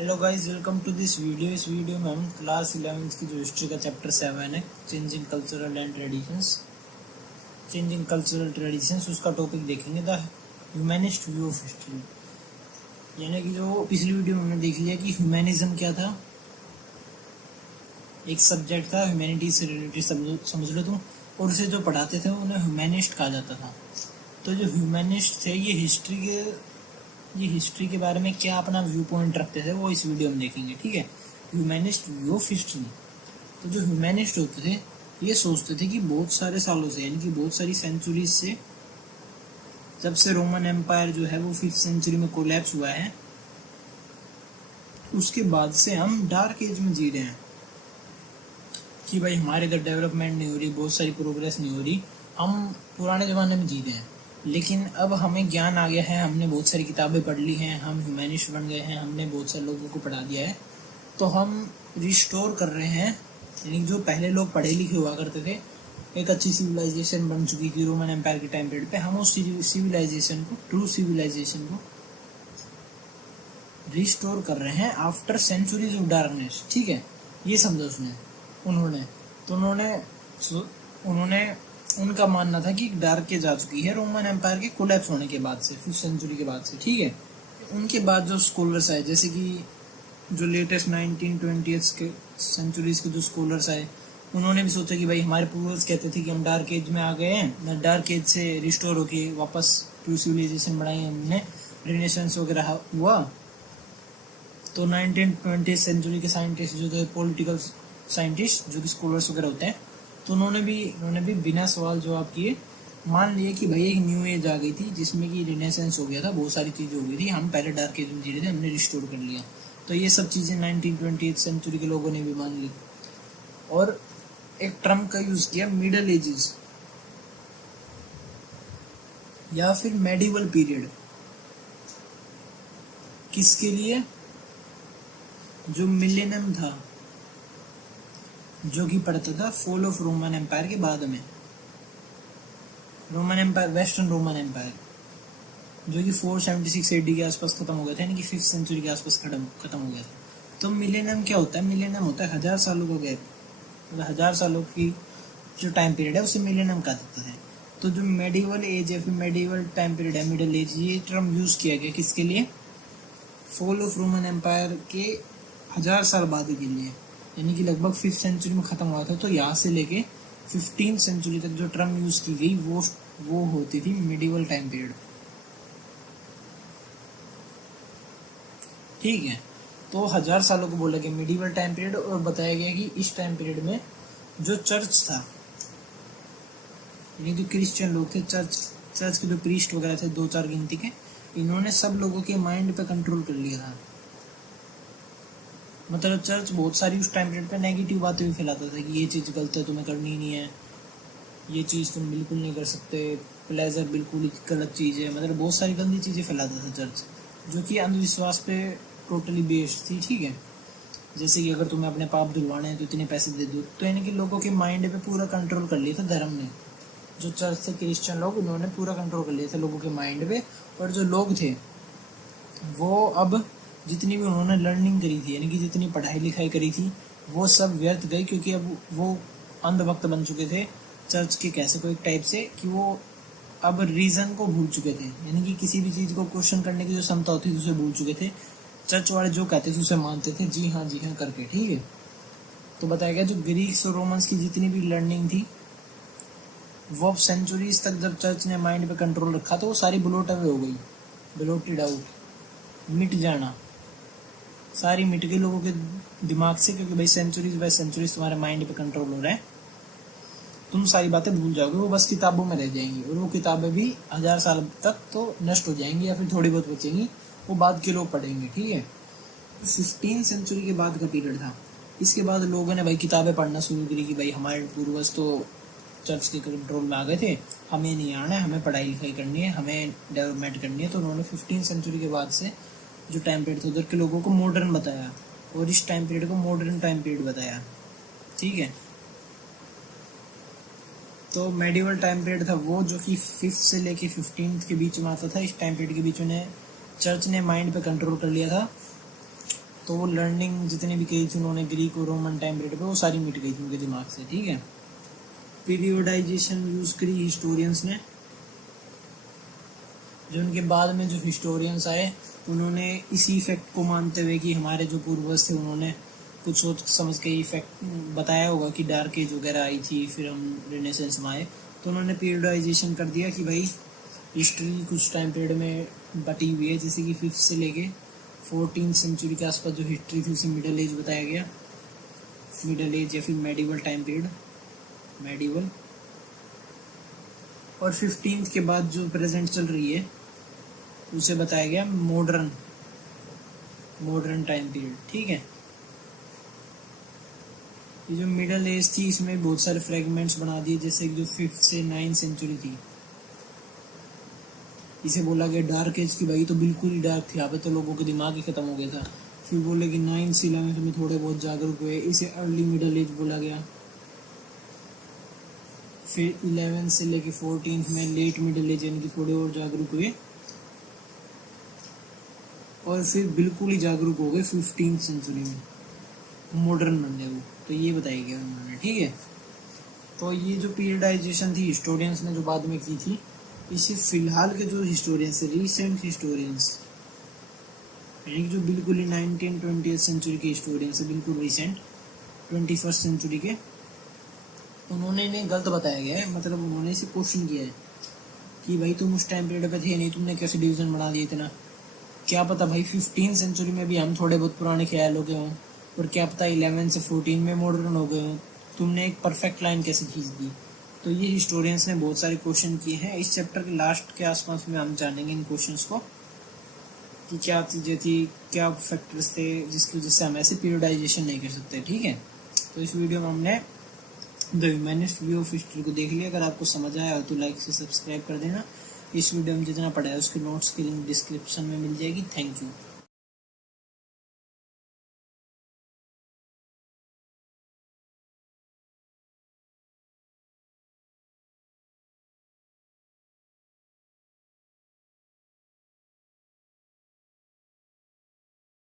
Hello guys, welcome to this video. इस video में हम क्लास 11th की जो हिस्ट्री का चैप्टर 7 है, चेंजिंग कल्चरल एंड ट्रेडिशंस, उसका टॉपिक देखेंगे, the humanist view of history. यानी कि जो पिछली वीडियो में हमने देख लिया कि ह्यूमैनिज्म क्या था, एक सब्जेक्ट था, ह्यूमैनिटी से रिलेटेड समझ लो तुम, और उसे जो पढ़ाते थे उन्हें ह्यूमैनिस्ट कहा जाता था। तो जो ह्यूमैनिस्ट थे ये हिस्ट्री के बारे में क्या अपना व्यू पॉइंट रखते थे वो इस वीडियो में देखेंगे, ठीक है। Humanist view of history. तो जो ह्यूमैनिस्ट होते थे ये सोचते थे कि बहुत सारे सालों से, यानी कि बहुत सारी सेंचुरीज से, जब से रोमन एम्पायर जो है वो 5th सेंचुरी में कोलैप्स हुआ है, उसके बाद से हम डार्क एज में जी रहे हैं कि भाई हमारे इधर डेवलपमेंट नहीं हो रही, बहुत सारी प्रोग्रेस नहीं हो रही, हम पुराने ज़माने में जी रहे हैं। लेकिन अब हमें ज्ञान आ गया है, हमने बहुत सारी किताबें पढ़ ली हैं, हम ह्यूमैनिस्ट बन गए हैं, हमने बहुत सारे लोगों को पढ़ा दिया है, तो हम रिस्टोर कर रहे हैं। यानी जो पहले लोग पढ़े लिखे हुआ करते थे, एक अच्छी सिविलाइजेशन बन चुकी थी रोमन एम्पायर के टाइम पीरियड पे, हम उस सिविलाइजेशन को, ट्रू सिविलाइजेशन को रिस्टोर कर रहे हैं आफ्टर सेंचुरीज ऑफ डार्कनेस, ठीक है। ये समझा उन्होंने उनका मानना था कि डार्क एज आ चुकी है रोमन एम्पायर के कोलैप्स होने के बाद से, 5th सेंचुरी के बाद से, ठीक है। उनके बाद जो स्कॉलर्स आए, जैसे कि जो लेटेस्ट 1920 के सेंचुरीज के जो स्कॉलर्स आए, उन्होंने भी सोचा कि भाई हमारे पूर्वज कहते थे कि हम डार्क एज में आ गए हैं, डार्क एज से रिस्टोर होके वापस ट्रू सिविलाइजेशन बनाई हमने, रिनेसेंस वगैरह हुआ। तो 1920 सेंचुरी के साइंटिस्ट जो थे, पॉलिटिकल साइंटिस्ट जो कि स्कॉलर्स वगैरह होते हैं, तो उन्होंने भी बिना सवाल जवाब किए मान लिए कि भाई एक न्यू एज आ गई थी जिसमें कि रिनेसेंस हो गया था, बहुत सारी चीज़ें हो गई थी, हम पहले डार्क एज में जी रहे थे, हमने रिस्टोर कर लिया। तो ये सब चीज़ें 1920 सेंचुरी के लोगों ने भी मान ली, और एक टर्म का यूज़ किया, मिडल एजेस या फिर मेडिवल पीरियड। किसके लिए? जो मिलेनियम था, जो कि पड़ता था फॉल ऑफ रोमन एम्पायर के बाद में, Roman empire, western Roman empire, जो कि 476 AD के आसपास खत्म हो गया था, यानी कि 5th सेंचुरी के आसपास खत्म हो गया था। तो मिलेनियम क्या होता है? मिलेनियम होता है 1000 सालों का गैप, मतलब 1000 सालों की जो टाइम पीरियड है उसे मिलेनियम कहा जाता है। तो जो मेडिवल एज है, फिर मेडिवल टाइम पीरियड है, मिडल एज, ये टर्म यूज किया गया किसके लिए? फॉल ऑफ रोमन एम्पायर के 1000 साल बाद के लिए, यानी कि लगभग 5th सेंचुरी में खत्म हुआ था। तो यहाँ से लेके 15th सेंचुरी तक जो टर्म यूज की गई वो होती थी मिडिवल टाइम पीरियड, ठीक है। तो 1000 सालों को बोला गया मिडिवल टाइम पीरियड, और बताया गया कि इस टाइम पीरियड में जो चर्च था, यानी जो क्रिश्चियन लोग थे, चर्च के जो प्रीस्ट वगैरह थे, 2-4 गिनती के, इन्होंने सब लोगों के माइंड पे कंट्रोल कर लिया था। मतलब चर्च बहुत सारी उस टाइम पीरियड पे नेगेटिव बातें भी फैलाता था कि ये चीज़ गलत है, तुम्हें करनी नहीं है, ये चीज़ तुम बिल्कुल नहीं कर सकते, प्लेजर बिल्कुल ही गलत चीज़ है, मतलब बहुत सारी गंदी चीज़ें फैलाता था चर्च, जो कि अंधविश्वास पे टोटली बेस्ड थी, ठीक है। जैसे कि अगर तुम्हें अपने पाप धुलवाने हैं तो इतने पैसे दे दो। तो यानी कि लोगों के माइंड पे पूरा कंट्रोल कर लिया था धर्म ने, जो चर्च थे, क्रिश्चियन लोग, उन्होंने पूरा कंट्रोल कर लिया था लोगों के माइंड पे। और जो लोग थे वो अब जितनी भी उन्होंने लर्निंग करी थी, यानी कि जितनी पढ़ाई लिखाई करी थी, वो सब व्यर्थ गई, क्योंकि अब वो अंधभक्त बन चुके थे चर्च के, कैसे कोई टाइप से, कि वो अब रीज़न को भूल चुके थे, यानी कि किसी भी चीज़ को क्वेश्चन करने की जो क्षमता होती थी उसे भूल चुके थे। चर्च वाले जो कहते थे उसे मानते थे, जी हाँ करके, ठीक है। तो बताया गया जो ग्रीक्स और रोमन्स की जितनी भी लर्निंग थी, वो सेंचुरीज तक जब चर्च ने माइंड पे कंट्रोल रखा तो वो सारी ब्लोट अवे हो गई, ब्लोटेड आउट, मिट जाना, सारी मिट गई लोगों के दिमाग से, क्योंकि भाई सेंचुरीज बाय सेंचुरीज तुम्हारे माइंड पे कंट्रोल हो रहा है, तुम सारी बातें भूल जाओगे, वो बस किताबों में रह जाएंगी, और वो किताबें भी 1000 साल तक तो नष्ट हो जाएंगी, या फिर थोड़ी बहुत बचेंगी, वो बाद के लोग पढ़ेंगे, ठीक है। 15th सेंचुरी के बाद का पीरियड था। इसके बाद लोगों ने भाई किताबें पढ़ना शुरू करी कि भाई हमारे पूर्वज तो चर्च के कंट्रोल में आ गए थे, हमें नहीं आना है, हमें पढ़ाई लिखाई करनी है, हमें डेवलपमेंट करनी है। तो उन्होंने 15th सेंचुरी के बाद से जो टाइम पीरियड था उधर के लोगों को मॉडर्न बताया, और इस टाइम पीरियड को मॉडर्न टाइम पीरियड बताया, ठीक है। तो मेडिवल टाइम पीरियड था वो, जो कि 5th से लेके 15th के बीच में आता था। इस टाइम पीरियड के बीच में चर्च ने माइंड पे कंट्रोल कर लिया था, तो वो लर्निंग जितनी भी की थी उन्होंने ग्रीक और रोमन टाइम पीरियड पे, वो सारी मिट गई थी उनके दिमाग से, ठीक है। पीरियोडाइजेशन यूज करी हिस्टोरियंस ने, जो उनके बाद में जो हिस्टोरियंस आए उन्होंने इसी इफेक्ट को मानते हुए कि हमारे जो पूर्वज थे उन्होंने कुछ सोच समझ के इफेक्ट बताया होगा कि डार्क एज वगैरह आई थी, फिर हम रेनेसेंस में आए, तो उन्होंने पीरियोडाइजेशन कर दिया कि भाई हिस्ट्री कुछ टाइम पीरियड में बटी हुई है, जैसे कि 5th से लेके 14th सेंचुरी के आसपास जो हिस्ट्री थी उसे मिडल एज बताया गया, मिडल एज या फिर मेडिवल टाइम पीरियड, मेडिवल। और 15th के बाद जो प्रेजेंट चल रही है उसे बताया गया मॉडर्न टाइम पीरियड, ठीक है। ये जो मिडल एज थी इसमें बहुत सारे फ्रेगमेंट्स बना दिए, जैसे जो 5th से 9th सेंचुरी थी इसे बोला गया डार्क एज की, भाई तो बिल्कुल ही डार्क थी, यहाँ पे तो लोगों के दिमाग ही खत्म हो गया था। फिर बोले कि 9th से 11th में थोड़े बहुत जागरूक हुए, इसे अर्ली मिडल एज बोला गया। फिर 11th से लेके 14th में लेट मिडल एज यानी कि थोड़े और जागरूक हुए, और फिर बिल्कुल ही जागरूक हो गए 15th सेंचुरी में, मॉडर्न बन गए वो, तो ये बताया गया उन्होंने, ठीक है। तो ये जो पीरियडाइजेशन थी हिस्टोरियंस ने जो बाद में की थी, इसे फिलहाल के जो हिस्टोरियंस है, रीसेंट हिस्टोरियंस यानी कि जो बिल्कुल ही 19th-20th सेंचुरी के हिस्टोरियंस है, बिल्कुल रिसेंट 21st सेंचुरी के, उन्होंने इन्हें गलत बताया गया है। मतलब उन्होंने इसे क्वेश्चन किया है कि भाई तुम उस टाइम पीरियड पे थे नहीं, तुमने कैसे डिवीजन बना दिया इतना, क्या पता भाई 15th सेंचुरी में भी हम थोड़े बहुत पुराने ख्याल हो गए हों, और क्या पता 11 से 14 में मॉडर्न हो गए हों, तुमने एक परफेक्ट लाइन कैसे खींच दी। तो ये हिस्टोरियंस ने बहुत सारे क्वेश्चन किए हैं। इस चैप्टर के लास्ट के आसपास में हम जानेंगे इन क्वेश्चंस को कि क्या चीज़ें थी, क्या फैक्टर्स थे जिसकी वजह से हम ऐसे पीरियडाइजेशन नहीं कर सकते, ठीक है। तो इस वीडियो में हमने the humanist view of history को देख लिया। अगर आपको समझ आया हो तो लाइक से सब्सक्राइब कर देना। इस वीडियो में जितना पढ़ा है उसके नोट्स की लिंक डिस्क्रिप्शन में मिल जाएगी। Thank you.